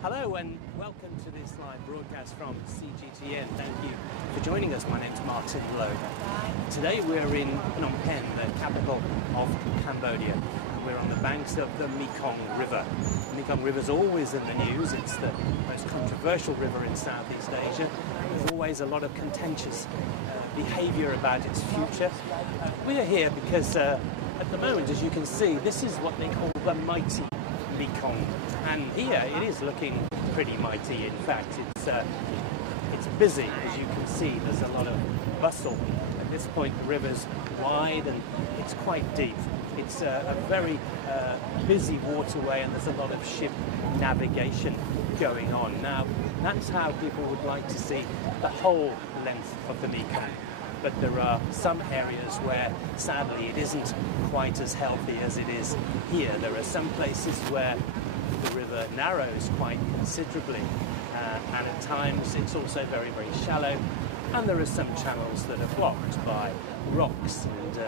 Hello and welcome to this live broadcast from CGTN. Thank you for joining us. My name's Martin Lowe. Today we're in Phnom Penh, the capital of Cambodia. We're on the banks of the Mekong River. The Mekong River is always in the news. It's the most controversial river in Southeast Asia. There's always a lot of contentious behaviour about its future. We're here because at the moment, as you can see, this is what they call the mighty Mekong, and here it is looking pretty mighty. In fact, it's busy, as you can see. There's a lot of bustle. At this point, the river's wide and it's quite deep. It's a very busy waterway, and there's a lot of ship navigation going on. Now, that's how people would like to see the whole length of the Mekong. But there are some areas where, sadly, it isn't quite as healthy as it is here. There are some places where the river narrows quite considerably, and at times it's also very, very shallow, and there are some channels that are blocked by rocks and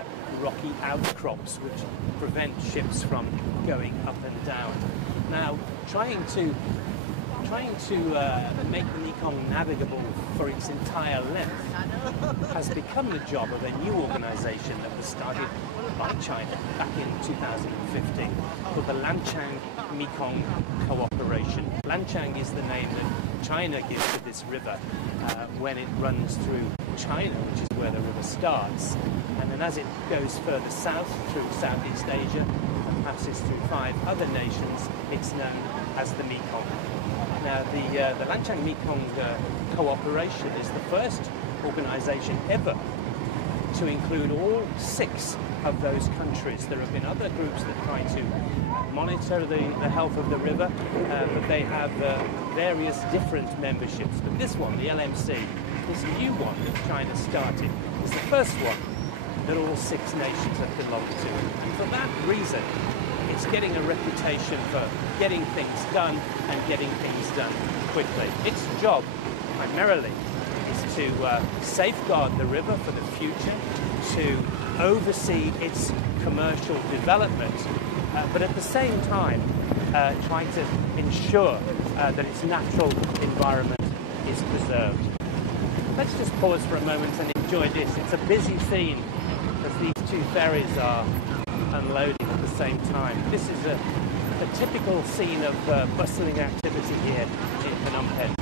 rocky outcrops which prevent ships from going up and down. Now, trying to make the Mekong navigable for its entire length has become the job of a new organisation that was started by China back in 2015 called the Lancang-Mekong Co-operation. Lancang is the name that China gives to this river when it runs through China, which is where the river starts, and then as it goes further south through Southeast Asia and passes through 5 other nations, it's known as the Mekong. Now, the Lancang-Mekong Co-operation is the first organisation ever to include all 6 of those countries. There have been other groups that try to monitor the health of the river, but they have various different memberships. But this one, the LMC, this new one that China started, is the first one that all 6 nations have belonged to. And for that reason, it's getting a reputation for getting things done and getting things done quickly. Its job, primarily, is to safeguard the river for the future, to oversee its commercial development, but at the same time try to ensure that its natural environment is preserved. Let's just pause for a moment and enjoy this. It's a busy scene as these 2 ferries are unloading at the same time. This is a typical scene of bustling activity here in Phnom Penh.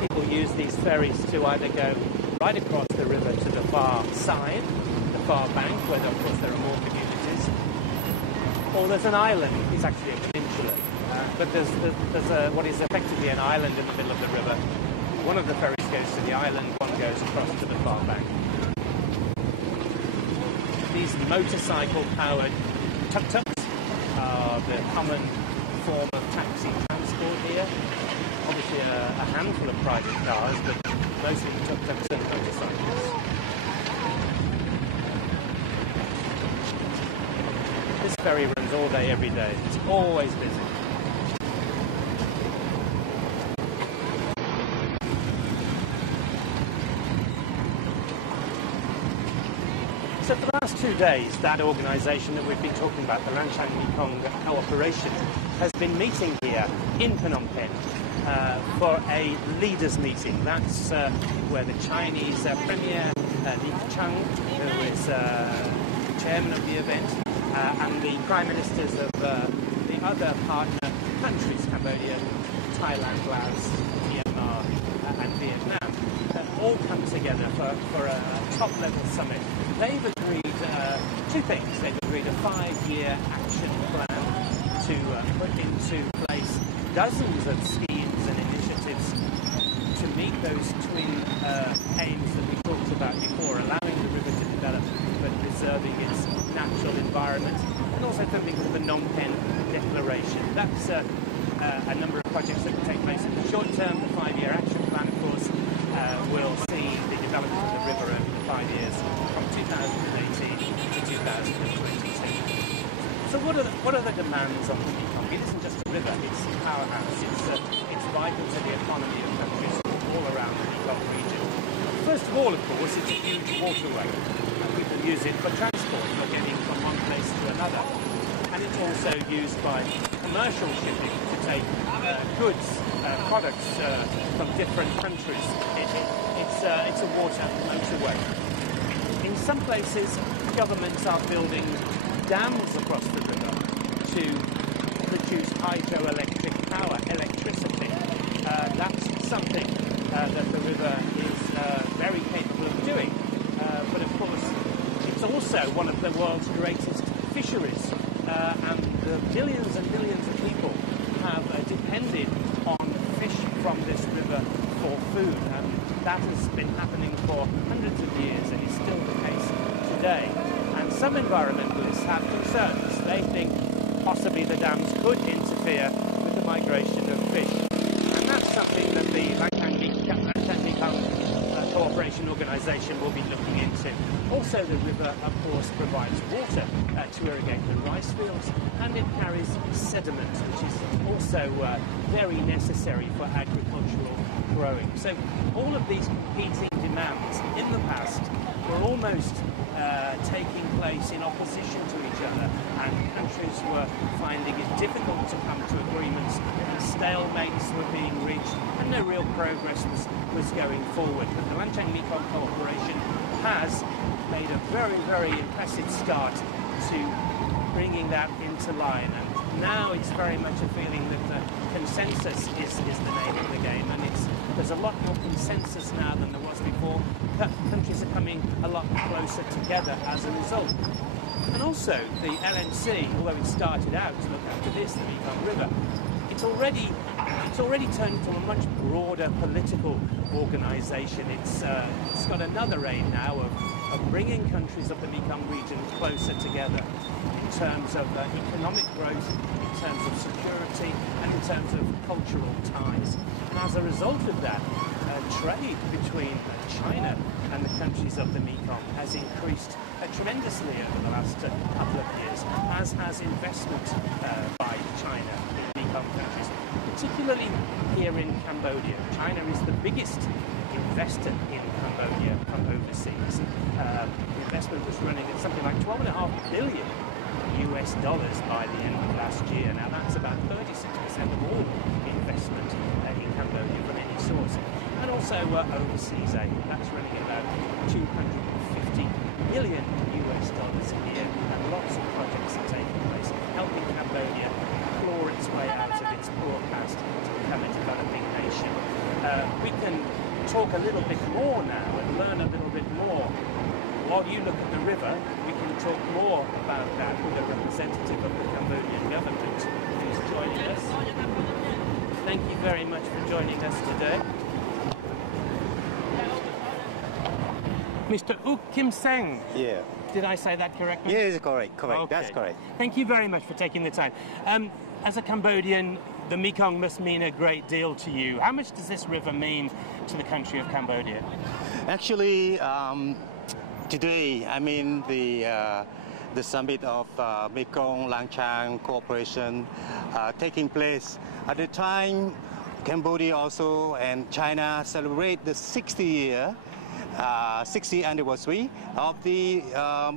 People use these ferries to either go right across the river to the far side, the far bank, where of course there are more communities, or there's an island. It's actually a peninsula. But there's what is effectively an island in the middle of the river. One of the ferries goes to the island, one goes across to the far bank. These motorcycle-powered tuk-tuks are the common form of taxi transport here. Obviously a handful of private cars, but mostly tuk-tuks and motorcycles. This ferry runs all day, every day. It's always busy. So for the last 2 days, that organisation that we've been talking about, the Lancang-Mekong Co-operation, has been meeting here in Phnom Penh for a leaders' meeting. That's where the Chinese Premier Li Keqiang, who is the chairman of the event, and the prime ministers of the other partner countries, Cambodia, Thailand, Laos, Myanmar, and Vietnam, all come together for a top-level summit. They've agreed 2 things. They've agreed a 5-year action plan to put into place dozens of schemes and initiatives to meet those twin aims that we talked about before, allowing the river to develop but preserving its natural environment, and also something called the Phnom Penh Declaration. That's a number of projects that will take place in the short term. The 5-year action plan, of course, will see the development of the river over the 5 years from 2018 to 2022. So what are the demands on the Mekong? It isn't just a river, it's a powerhouse. It's vital to the economy of countries all around the Mekong region. First of all, of course, it's a huge waterway. People use it for transport, for getting from one place to another. And it's also used by commercial shipping to take goods, products from different countries. It's a water motorway. In some places, governments are building dams across the river to produce hydroelectric power, electricity. That's something that the river is very capable of doing. But of course, it's also one of the world's greatest fisheries. And millions and millions of people have depended on fish from this river for food. And that has been happening for hundreds of years and is still the case today. And some environmentalists have concerns. They think possibly the dams could interfere with the migration of fish. And that's something that the Lancang-Mekong Cooperation organisation will be looking into. Also, the river, of course, provides water to irrigate the rice fields, and it carries sediment, which is also very necessary for agricultural growing. So all of these competing demands in the past were almost taking place in opposition to each other, and countries were finding it difficult to come to agreements, and stalemates were being reached, and no real progress was going forward. But the Lancang-Mekong Cooperation has made a very, very impressive start to bringing that into line. And now it's very much a feeling that the consensus is the name of the game, and there's a lot more consensus now than there was before. Countries are coming a lot closer together as a result. And also the LNC, although it started out to look after this, the Mekong River, it's already turned into a much broader political organisation. It's got another aim now of bringing countries of the Mekong region closer together in terms of economic growth, in terms of security, and in terms of cultural ties. And as a result of that, trade between China and the countries of the Mekong has increased tremendously over the last couple of years, as has investment by China in Mekong countries, particularly here in Cambodia. China is the biggest investor in Cambodia from overseas. The investment was running at something like $12.5 billion US by the end of last year. Now that's about 36% of all investment in Cambodia from any source. And also overseas aid. That's running at about $250 million US a year, and lots of projects are taking place, helping Cambodia claw its way out of its poor past to become a developing nation. We can talk a little bit more now and learn a little bit more. While you look at the river, we can talk more about that with a representative of the Cambodian government who's joining us. Thank you very much for joining us today. Mr. Uk Kim Seng. Yeah. Did I say that correctly? Yes, correct. Okay. That's correct. Thank you very much for taking the time. As a Cambodian, the Mekong must mean a great deal to you. How much does this river mean to the country of Cambodia? Actually, today, I mean the summit of Mekong Lancang Cooperation taking place at the time. Cambodia also and China celebrate the 60th anniversary of the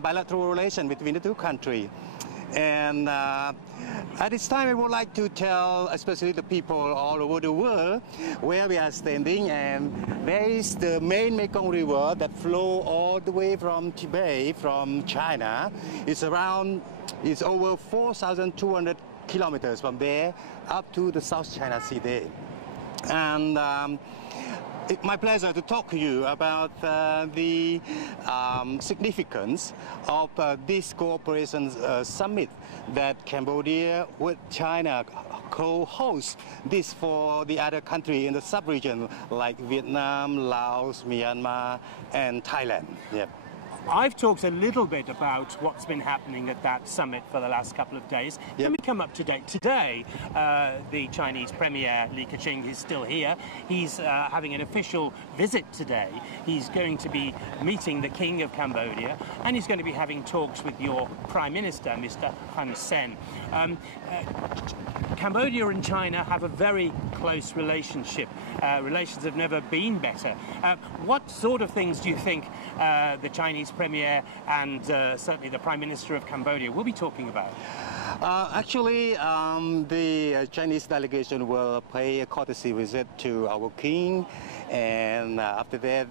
bilateral relation between the two countries. And at this time, I would like to tell, especially the people all over the world, where we are standing. And there is the main Mekong River that flows all the way from Tibet, from China. It's over 4,200 kilometers from there up to the South China Sea there. And it's my pleasure to talk to you about the significance of this cooperation summit that Cambodia with China co-host this for the other countries in the sub-region like Vietnam, Laos, Myanmar, and Thailand. Yep. I've talked a little bit about what's been happening at that summit for the last couple of days. Let me come up to date. Today, the Chinese Premier Li Keqiang is still here. He's having an official visit today. He's going to be meeting the King of Cambodia, and he's going to be having talks with your Prime Minister, Mr. Hun Sen. Cambodia and China have a very close relationship. Relations have never been better. What sort of things do you think the Chinese Premier and certainly the Prime Minister of Cambodia will be talking about? Actually, the Chinese delegation will pay a courtesy visit to our king, and after that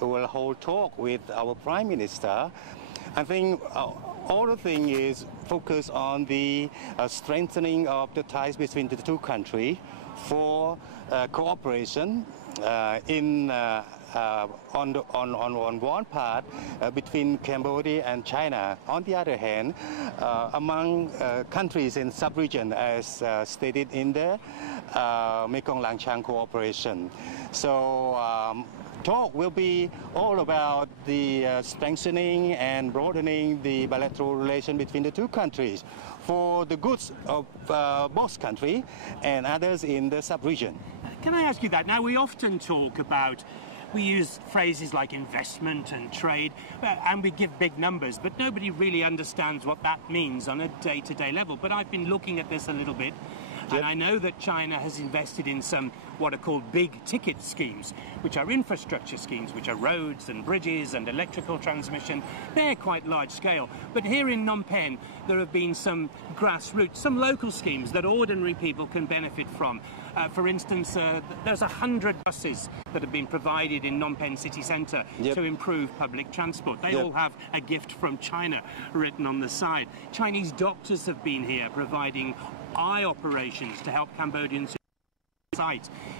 we'll hold talk with our Prime Minister. I think all the thing is focused on the strengthening of the ties between the two countries for cooperation on one part between Cambodia and China. On the other hand, among countries in sub-region, as stated in the Mekong Cooperation. So talk will be all about the strengthening and broadening the bilateral relation between the two countries for the goods of both countries and others in the sub-region. Can I ask you that? Now, we often talk about, we use phrases like investment and trade, and we give big numbers, but nobody really understands what that means on a day-to-day level. But I've been looking at this a little bit, and I know that China has invested in some what are called big ticket schemes, which are infrastructure schemes, which are roads and bridges and electrical transmission. They're quite large scale. But here in Phnom Penh, there have been some grassroots, some local schemes that ordinary people can benefit from. For instance, there's 100 buses that have been provided in Phnom Penh city centre to improve public transport. They all have a gift from China written on the side. Chinese doctors have been here providing eye operations to help Cambodians.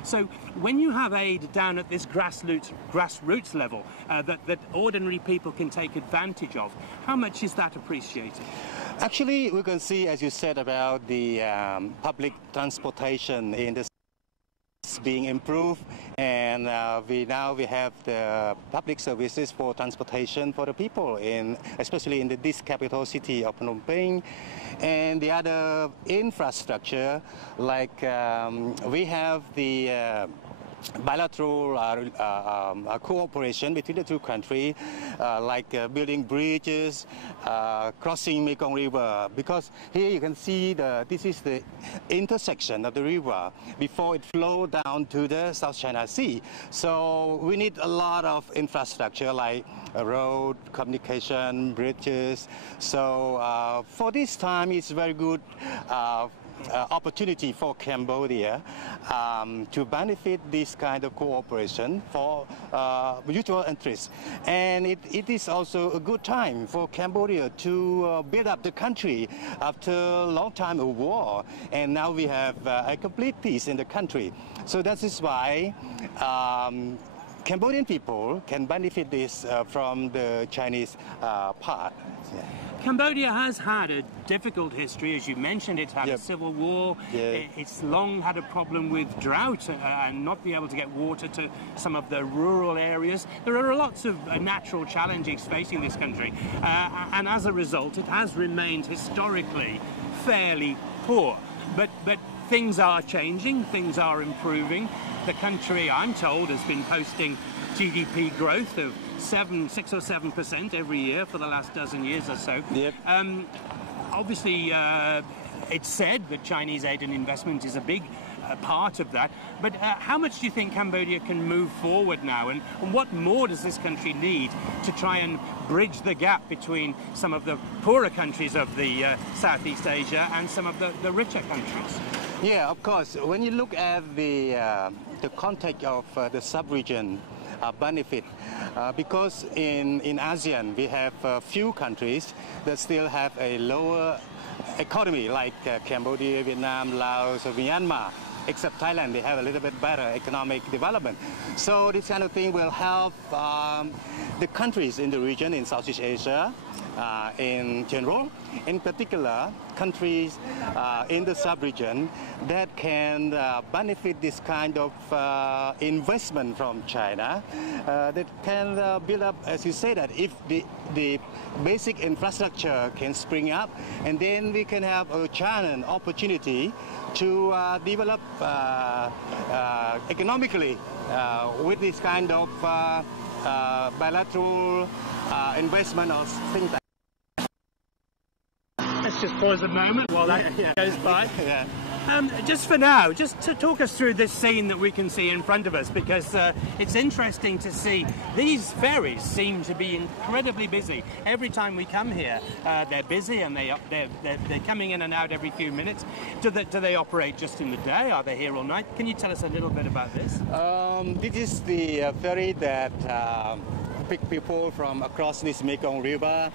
So when you have aid down at this grassroots level that ordinary people can take advantage of, how much is that appreciated? Actually, we can see, as you said, about the public transportation in the being improved, and we have the public services for transportation for the people, especially in this capital city of Phnom Penh, and the other infrastructure, like we have the bilateral cooperation between the two countries, like building bridges, crossing Mekong River, because here you can see this is the intersection of the river before it flows down to the South China Sea. So we need a lot of infrastructure like road, communication, bridges. So for this time, it's very good opportunity for Cambodia to benefit this kind of cooperation for mutual interest. And it is also a good time for Cambodia to build up the country after a long time of war. And now we have a complete peace in the country. So that is why Cambodian people can benefit this from the Chinese part. Cambodia has had a difficult history, as you mentioned. It's had a civil war. It's long had a problem with drought and not being able to get water to some of the rural areas. There are lots of natural challenges facing this country, and as a result, it has remained historically fairly poor. But things are changing, things are improving. The country, I'm told, has been posting GDP growth of 6 or 7% every year for the last dozen years or so. Obviously, it's said that Chinese aid and investment is a big part of that. But how much do you think Cambodia can move forward now? And what more does this country need to try and bridge the gap between some of the poorer countries of the Southeast Asia and some of the richer countries? Yeah, of course. When you look at the context of the sub-region benefit, because in ASEAN we have a few countries that still have a lower economy, like Cambodia, Vietnam, Laos, or Myanmar. Except Thailand, they have a little bit better economic development. So this kind of thing will help the countries in the region in Southeast Asia in general, in particular countries in the sub-region that can benefit this kind of investment from China, that can build up, as you say, that if the basic infrastructure can spring up, and then we can have a chance and opportunity to develop economically with this kind of bilateral investment or things like that. Let's just pause a moment while that goes by. Just for now, just to talk us through this scene that we can see in front of us, because it's interesting to see these ferries seem to be incredibly busy. Every time we come here, they're busy, and they're coming in and out every few minutes. Do they operate just in the day? Are they here all night? Can you tell us a little bit about this? This is the ferry that pick people from across this Mekong River.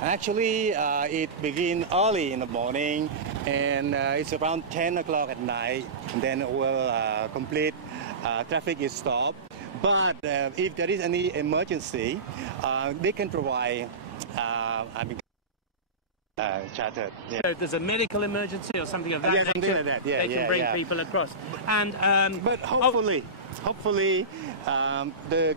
Actually, it begins early in the morning, and it's around 10 o'clock at night, and then it will complete, traffic is stopped. But if there is any emergency, they can provide chartered. Yeah. So if there's a medical emergency or something of that nature, something like that. Yeah, they can bring people across. And but hopefully, the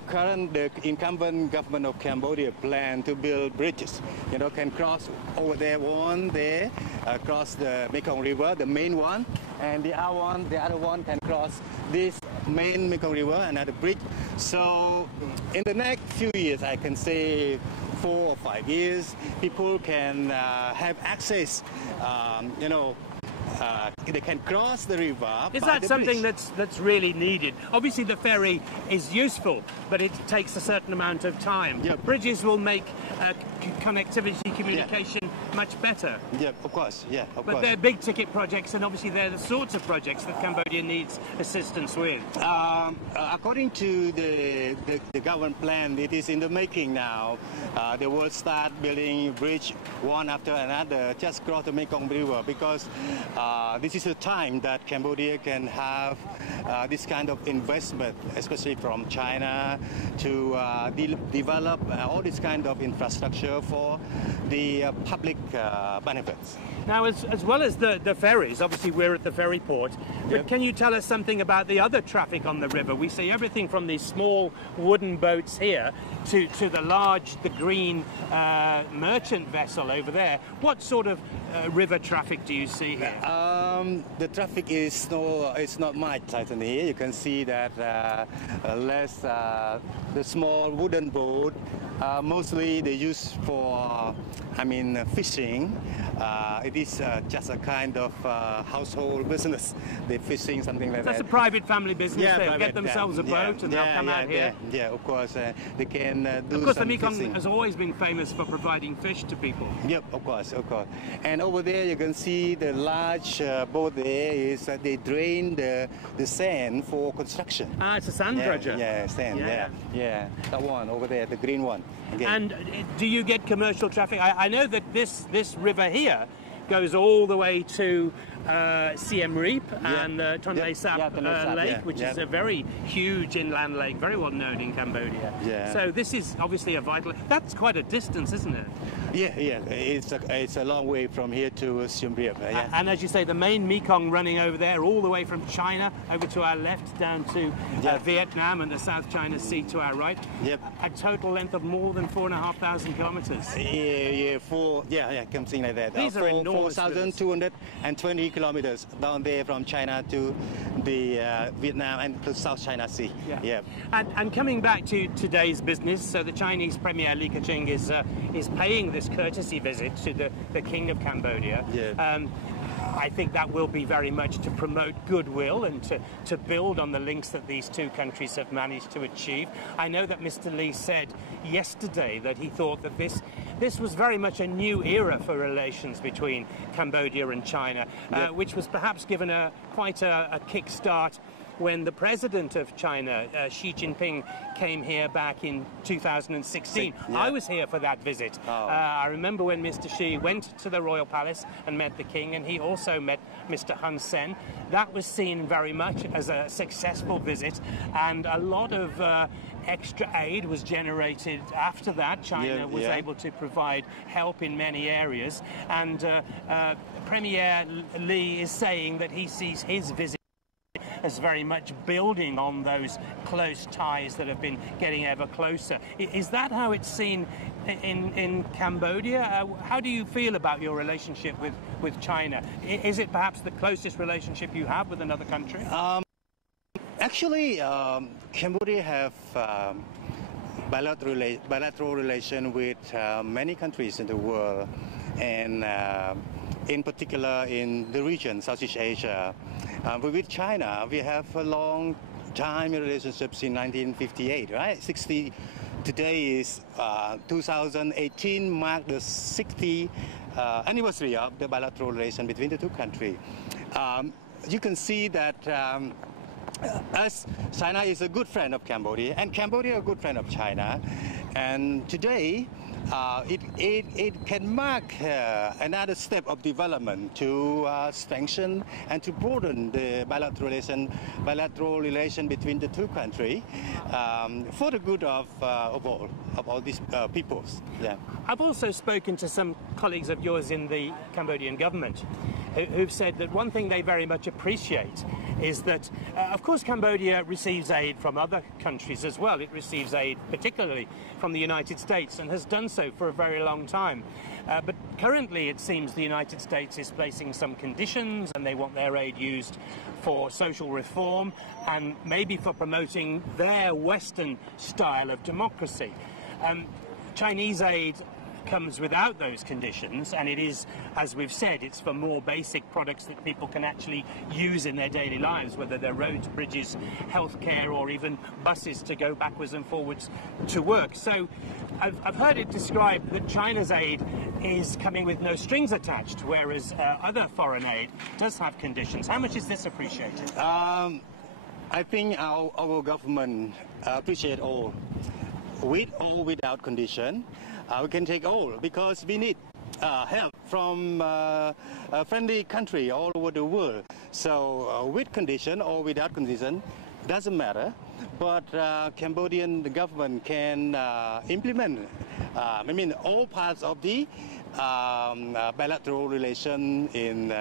incumbent government of Cambodia plan to build bridges. You know, can cross over there, one there, across the Mekong River, the main one, and the other one can cross this main Mekong River, another bridge. So in the next few years, I can say 4 or 5 years, people can have access, they can cross the river. Is that something that's really needed? Obviously the ferry is useful, but it takes a certain amount of time. Yep. Bridges will make connectivity, communication much better. Yeah, of course. Yeah, of course. But they're big ticket projects, and obviously they're the sorts of projects that Cambodia needs assistance with. According to the government plan, it is in the making now. They will start building bridge one after another just across the Mekong River, because this is a time that Cambodia can have this kind of investment, especially from China, to develop all this kind of infrastructure for the public benefits. Now, as well as the ferries, obviously we're at the ferry port, but can you tell us something about the other traffic on the river? We see everything from these small wooden boats here to the large, the green merchant vessel over there. What sort of river traffic do you see here? The traffic is not much certainly here. You can see that less the small wooden boat, mostly they use for fishing. It is just a kind of household business. They're fishing, something like that. That's a private family business. Yeah, they'll get themselves a boat and they'll come out here. Yeah, of course. They can do Of course, the some Mekong fishing. has always been famous for providing fish to people. Yep, of course. And over there you can see the large boat there is they drain the sand for construction. Ah, it's a sand dredger. Yeah, sand, yeah. That one over there, the green one. Okay. And do you get commercial traffic? I know that this river here goes all the way to Siem Reap and Tonle Sap Lake, which is a very huge inland lake, very well known in Cambodia. Yeah. So this is obviously a vital. That's quite a distance, isn't it? Yeah. It's a long way from here to Siem Reap. And as you say, the main Mekong running over there, all the way from China over to our left down to Vietnam and the South China Sea to our right. Yep. A total length of more than 4,500 kilometers. Something like that. These are enormous. 4,220 kilometers down there from China to the Vietnam and to South China Sea. Yeah. And coming back to today's business, so the Chinese Premier Li Keqiang is paying this courtesy visit to the King of Cambodia. Yeah. I think that will be very much to promote goodwill and to build on the links that these two countries have managed to achieve. I know that Mr. Li said yesterday that he thought that this was very much a new era for relations between Cambodia and China, which was perhaps given quite a kick-start when the president of China, Xi Jinping, came here back in 2016. I was here for that visit. I remember when Mr. Xi went to the Royal Palace and met the King, and he also met Mr. Hun Sen. That was seen very much as a successful visit, and a lot of extra aid was generated after that. China was able to provide help in many areas, and Premier Li is saying that he sees his visit as very much building on those close ties that have been getting ever closer. Is that how it's seen in Cambodia? How do you feel about your relationship with China? Is it perhaps the closest relationship you have with another country? Actually, Cambodia have bilateral relation with many countries in the world, and in particular in the region, Southeast Asia. With China, we have a long time relationships in 1958, right? Today is 2018 marked the 60th anniversary of the bilateral relation between the two countries. You can see that as China is a good friend of Cambodia, and Cambodia a good friend of China, and today it can mark another step of development to strengthen and to broaden the bilateral relation between the two countries for the good of all these peoples. Yeah. I've also spoken to some colleagues of yours in the Cambodian government who've said that one thing they very much appreciate is that, of course, Cambodia receives aid from other countries as well. It receives aid particularly from the United States and has done so for a very long time. But currently it seems the United States is placing some conditions, and they want their aid used for social reform and maybe for promoting their Western style of democracy. Chinese aid comes without those conditions, and it is, as we've said, it's for more basic products that people can actually use in their daily lives, whether they're roads, bridges, healthcare, or even buses to go backwards and forwards to work. So I've heard it described that China's aid is coming with no strings attached, whereas other foreign aid does have conditions. How much is this appreciated? I think our government appreciate all, with or without condition. We can take all, because we need help from a friendly country all over the world. So with condition or without condition, doesn't matter. But Cambodian government can implement, all parts of the bilateral relation in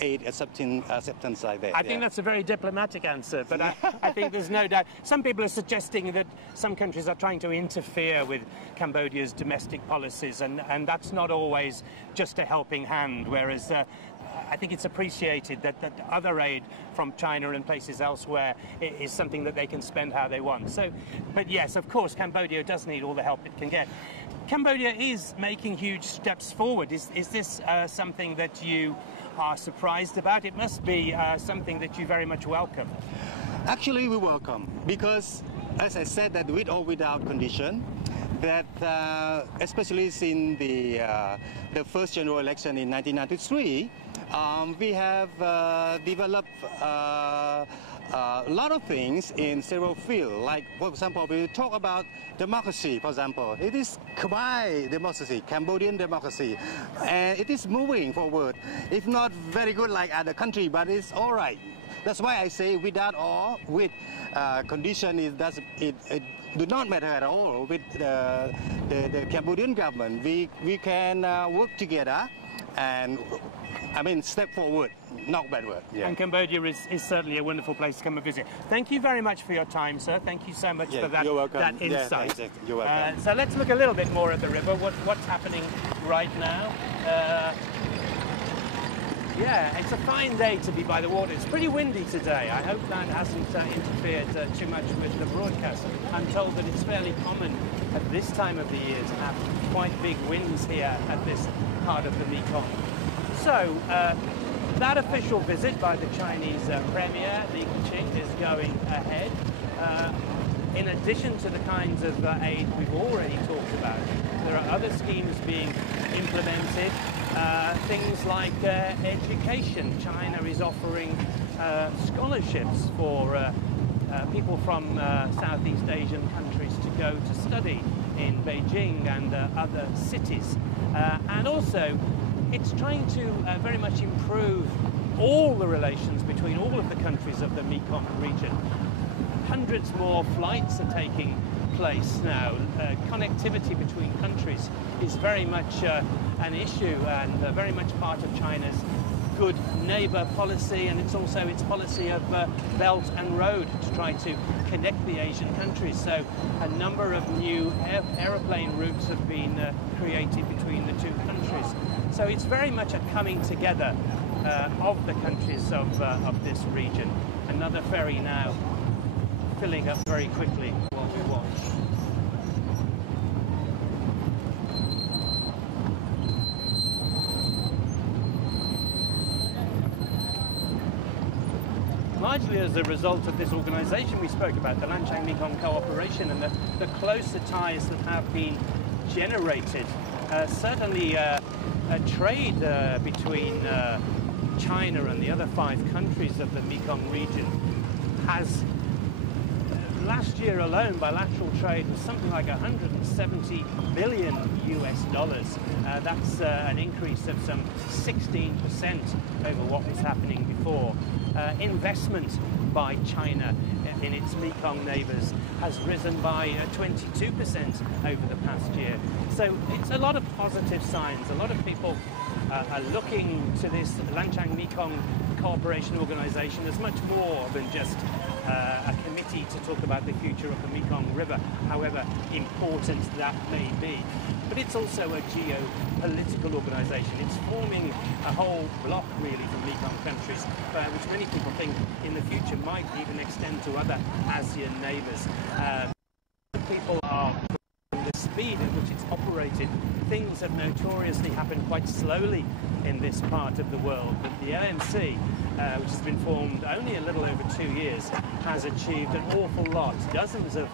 aid acceptance like that. I think that's a very diplomatic answer, but I think there's no doubt. Some people are suggesting that some countries are trying to interfere with Cambodia's domestic policies, and that's not always just a helping hand, whereas I think it's appreciated that other aid from China and places elsewhere is something that they can spend how they want. So, but yes, of course, Cambodia does need all the help it can get. Cambodia is making huge steps forward. Is this something that you are surprised about? It must be something that you very much welcome. Actually, we welcome, because, as I said, that with or without condition, that especially in the first general election in 1993, we have developed a lot of things in several fields. Like, for example, we talk about democracy, for example. It is Khmer democracy, Cambodian democracy, and it is moving forward. It's not very good like other country, but it's all right. That's why I say without or with condition, it do not matter at all. With the Cambodian government, we can work together and step forward, not backward. Yeah. And Cambodia is certainly a wonderful place to come and visit. Thank you very much for your time, sir. Thank you so much for that, you're welcome. That insight. Yeah, you're welcome. So let's look a little bit more at the river. What's happening right now? Yeah, it's a fine day to be by the water. It's pretty windy today. I hope that hasn't interfered too much with the broadcast. I'm told that it's fairly common at this time of the year to have quite big winds here at this part of the Mekong. So, that official visit by the Chinese Premier Li Keqiang is going ahead. In addition to the kinds of aid we've already talked about, there are other schemes being implemented. Things like education. China is offering scholarships for people from Southeast Asian countries to go to study in Beijing and other cities. And also, it's trying to very much improve all the relations between all of the countries of the Mekong region. hundreds more flights are taking place now. Connectivity between countries is very much an issue and very much part of China's good neighbour policy, and it's also its policy of Belt and Road to try to connect the Asian countries. So a number of new aeroplane routes have been created between the two countries. So it's very much a coming together of the countries of this region. Another ferry now filling up very quickly while we watch. Largely as a result of this organisation we spoke about, the Lancang-Mekong Cooperation, and the closer ties that have been generated. Certainly a trade between China and the other 5 countries of the Mekong region has, last year alone, bilateral trade was something like $170 billion US. That's an increase of some 16% over what was happening before. Investment by China in its Mekong neighbours has risen by 22% over the past year. So it's a lot of positive signs. A lot of people are looking to this Lancang-Mekong Cooperation organisation as much more than just a committee to talk about the future of the Mekong River, however important that may be. But it's also a geopolitical organisation. It's forming a whole bloc, really, from Mekong countries, which many people think in the future might even extend to other ASEAN neighbours. People are the speed at which it's operated. Things have notoriously happened quite slowly in this part of the world, but the LMC, which has been formed only a little over 2 years, has achieved an awful lot. Dozens of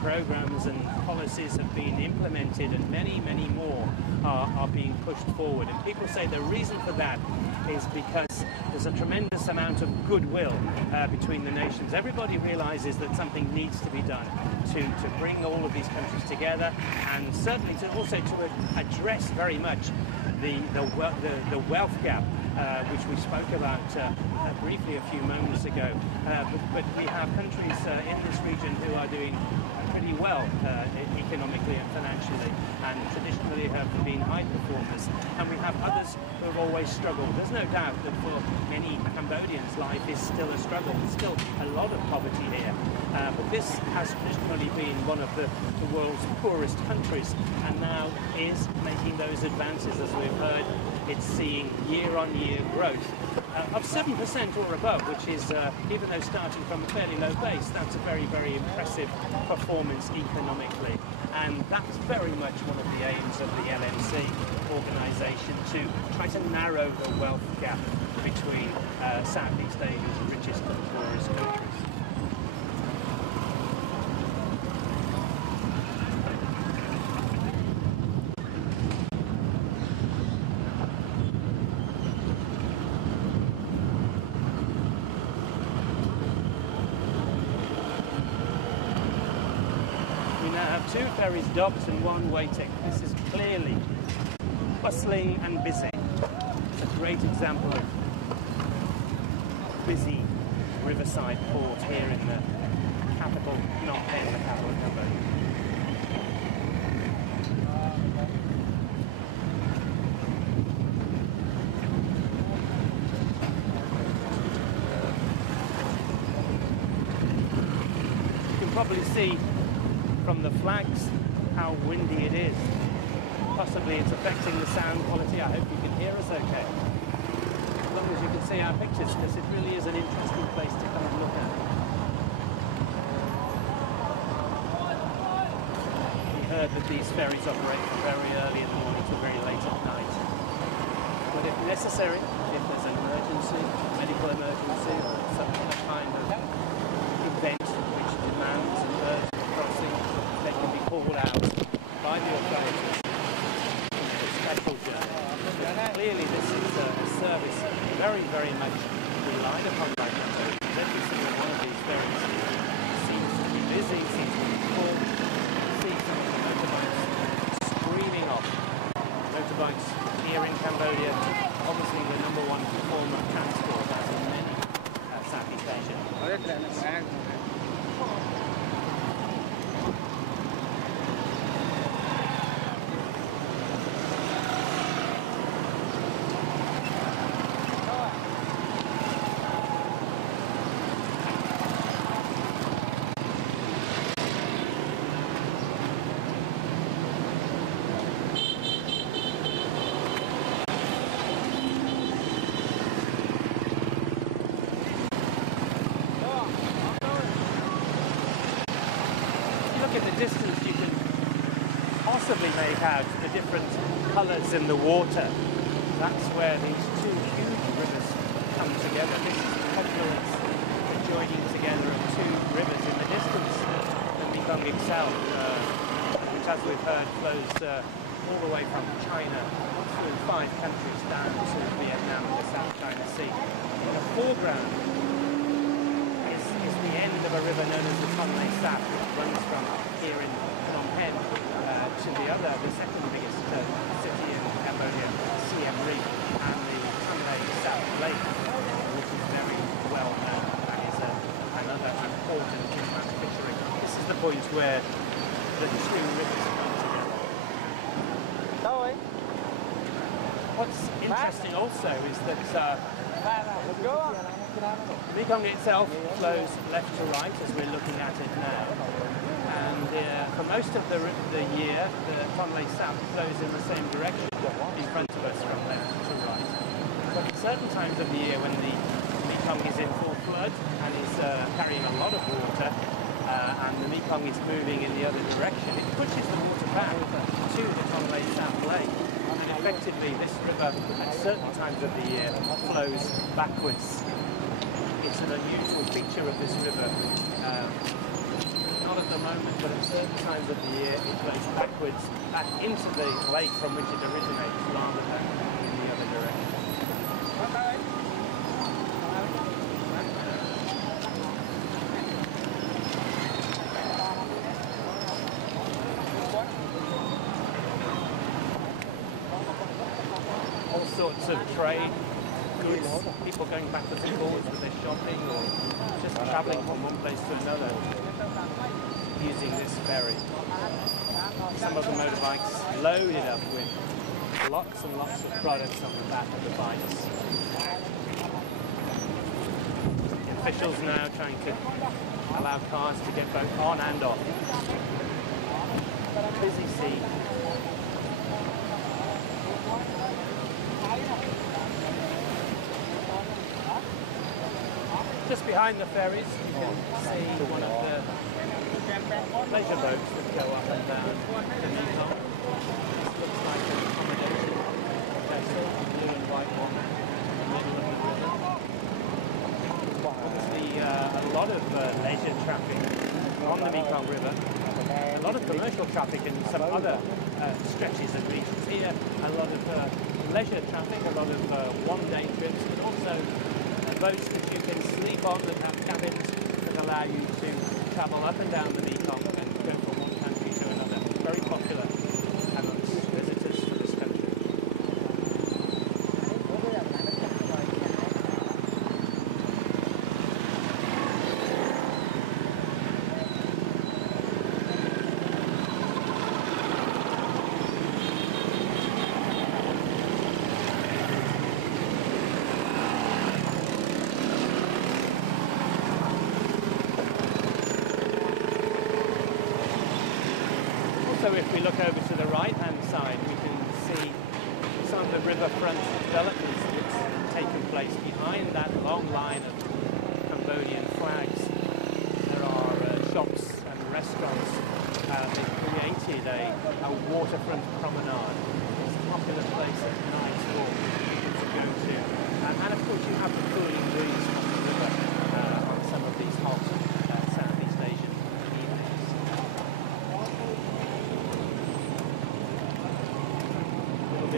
programs and policies have been implemented, and many, many more are being pushed forward. And people say the reason for that is because there's a tremendous amount of goodwill between the nations. Everybody realizes that something needs to be done to bring all of these countries together, and certainly to address very much the wealth gap, which we spoke about briefly a few moments ago. But we have countries in this region who are doing pretty well economically and financially, and traditionally have been high performers. And we have others who have always struggled. There's no doubt that for many Cambodians, life is still a struggle. There's still a lot of poverty here. But this has traditionally been one of the world's poorest countries, and now is making those advances. As we've heard, it's seeing year-on-year growth of 7% or above, which is, even though starting from a fairly low base, that's a very, very impressive performance economically. And that's very much one of the aims of the LMC organisation, to try to narrow the wealth gap between Southeast Asia's richest and poorest countries. Two ferries docked and one waiting. This is clearly bustling and busy. It's a great example of busy riverside port here in the capital, Phnom Penh, the capital of Cambodia. You can probably see from the flags how windy it is. Possibly it's affecting the sound quality. I hope you can hear us okay, as long as you can see our pictures, because it really is an interesting place to come and look at. We heard that these ferries operate from very early in the morning to very late at night. But if necessary, if there's an emergency, medical emergency, or some other kind of event which demands an urgent crossing, they can be called out by the authorities for special journeys. Clearly this is a service very, very much relied upon by Cambodians. Every single one of these ferries seems to be busy, seems to be full. See some of the motorbikes screaming off. Motorbikes here in Cambodia, obviously the #1 form of transport, as in many Southeast Asian countries. possibly make out the different colours in the water. That's where these two huge rivers come together. This is the confluence, the joining together of two rivers in the distance. The Mekong itself, which as we've heard flows all the way from China through 5 countries down to Vietnam and the South China Sea. In the foreground is the end of a river known as the Tonle Sap, which runs from here in Phnom Penh to the second biggest city in Cambodia, Siem Reap, and the Tonle Sap Lake, which is very well known. That is another important inland fishery. This is the point where the two rivers come together. What's interesting also is that Mekong itself flows left to right as we're looking at it now, and for most of the year the Tonle Sap flows in the same direction in front of us from left to right. But at certain times of the year when the Mekong is in full flood and is carrying a lot of water, and the Mekong is moving in the other direction, it pushes the water back to the Tonle Sap Lake. Effectively, this river at certain times of the year flows backwards. It's an unusual feature of this river. Not at the moment, but at certain times of the year it flows backwards back into the lake from which it originates rather than in the other direction. Sorts of trade, goods, people going backwards and forwards with their shopping or just travelling from one place to another using this ferry. Some of the motorbikes loaded up with lots and lots of products on the back of the bikes. The officials now trying to allow cars to get both on and off. Busy scene. Just behind the ferries, you can see one of the pleasure boats that go up and down the Mekong. This looks like an accommodation vessel, blue and white one, in the middle of the river. Obviously, a lot of leisure traffic on the Mekong River, a lot of commercial traffic in some other stretches and regions here, a lot of leisure traffic, a lot of one-day trips, but also boats that you can sleep on that have cabins that allow you to travel up and down the Mekong and go from one country to another. Very popular amongst visitors to this country. So if we look over to the right-hand side, we can see some of the riverfront developments that's taken place behind that long line of Cambodian flags. There are shops and restaurants. They've created a waterfront promenade. It's a popular place at night for people to go to. And of course you have the cooling breeze from the river on some of these hot Southeast Asian evenings.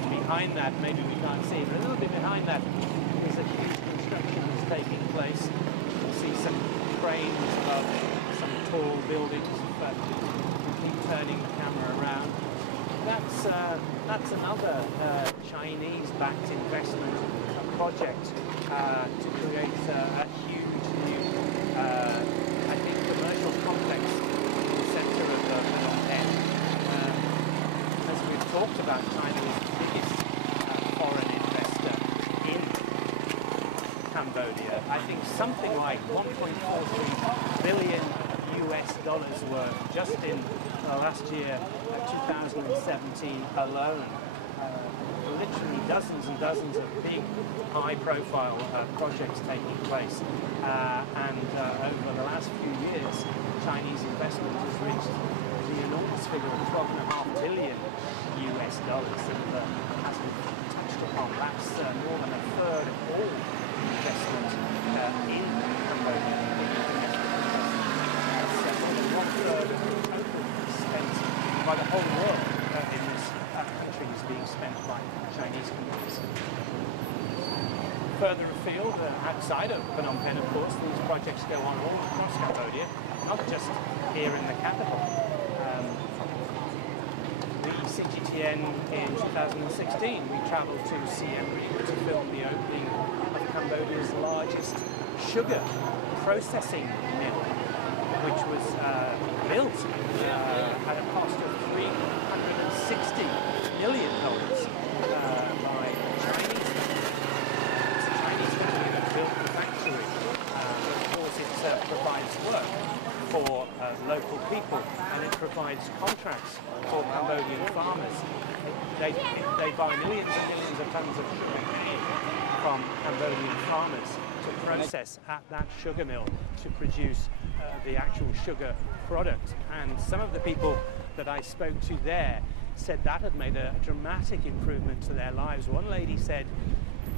Behind that, maybe we can't see, but a little bit behind that is a huge construction that's taking place. You see some cranes of some tall buildings, but you keep turning the camera around. That's another Chinese-backed investment project to create a huge new, I think, commercial complex in the centre of Phnom Penh. As we've talked about, China is the biggest foreign investor in Cambodia. I think something like 1.43 billion US dollars worth just in last year, 2017 alone. Literally dozens and dozens of big, high-profile projects taking place. And over the last few years, Chinese investment has reached the enormous this figure of $12.5 billion US, and hasn't touched upon. That's more than a third of all investment in Cambodia. That's more than one third of the total spent by the whole world in this country is being spent by Chinese companies. Further afield, outside of Phnom Penh, of course, these projects go on all across Cambodia, not just here in the capital. The CGTN in 2016, we travelled to Siem Reap to film the opening of Cambodia's largest sugar processing mill, which was built at a cost of $360 million by Chinese built the factory. Of course, it provides work for local people, and it provides contracts for Cambodian farmers. They buy millions and millions of tons of sugar from Cambodian farmers to process at that sugar mill to produce the actual sugar product. And some of the people that I spoke to there said that had made a dramatic improvement to their lives. One lady said,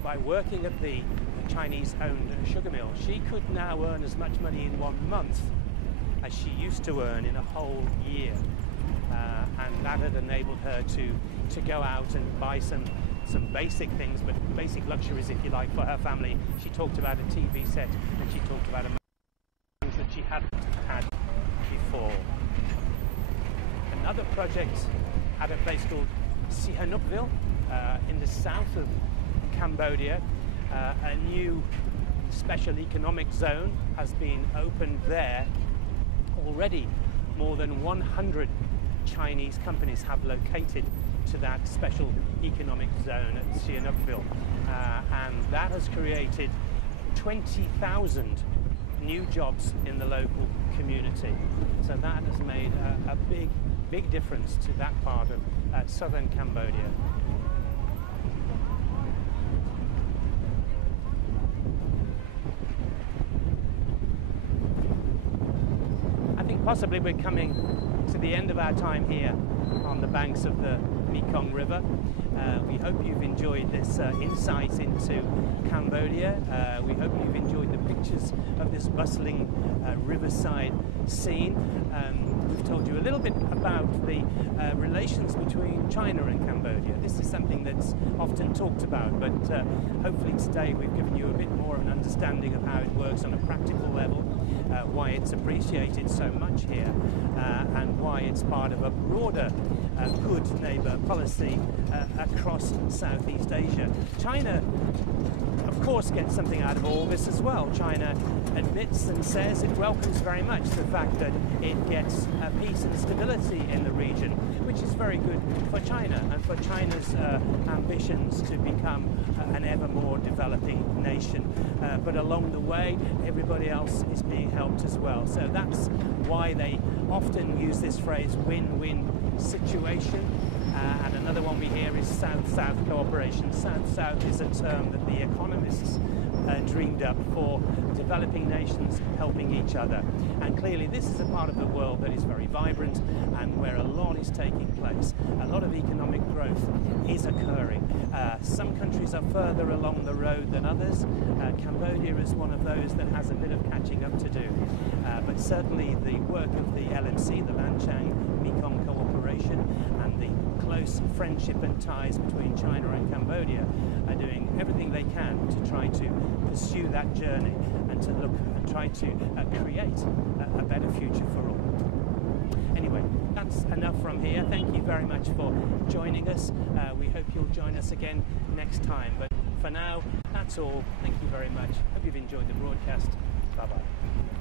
by working at the Chinese-owned sugar mill, she could now earn as much money in 1 month as she used to earn in a whole year. And that had enabled her to go out and buy some basic things, but basic luxuries, if you like, for her family. She talked about a TV set, and she talked about things that she hadn't had before. Another project at a place called Sihanoukville in the south of Cambodia. A new special economic zone has been opened there. Already more than 100 Chinese companies have located to that special economic zone at Sihanoukville, and that has created 20,000 new jobs in the local community. So that has made a big difference to that part of southern Cambodia. I think possibly we're coming to the end of our time here on the banks of the Mekong River. We hope you've enjoyed this insight into Cambodia. We hope you've enjoyed the pictures of this bustling riverside scene. We've told you a little bit about the relations between China and Cambodia. This is something that's often talked about, but hopefully today we've given you a bit more of an understanding of how it works on a practical level, why it's appreciated so much here, and why it's part of a broader good neighbour policy across Southeast Asia. China, of course, gets something out of all this as well. China admits and says it welcomes very much the fact that it gets peace and stability in the region, which is very good for China and for China's ambitions to become an ever more developing nation. But along the way, everybody else is being helped as well. So that's why they often use this phrase, win-win situation. And another one we hear is South-South cooperation. South-South is a term that the economists dreamed up for developing nations helping each other. And clearly this is a part of the world that is very vibrant and where a lot is taking place. A lot of economic growth is occurring. Some countries are further along the road than others. Cambodia is one of those that has a bit of catching up to do. But certainly the work of the LMC, the Lancang-Mekong Cooperation, and the close friendship and ties between China and Cambodia are doing everything they can to try to pursue that journey and to look and try to create a better future for all. Anyway, that's enough from here. Thank you very much for joining us. We hope you'll join us again next time. But for now, that's all. Thank you very much. Hope you've enjoyed the broadcast. Bye-bye.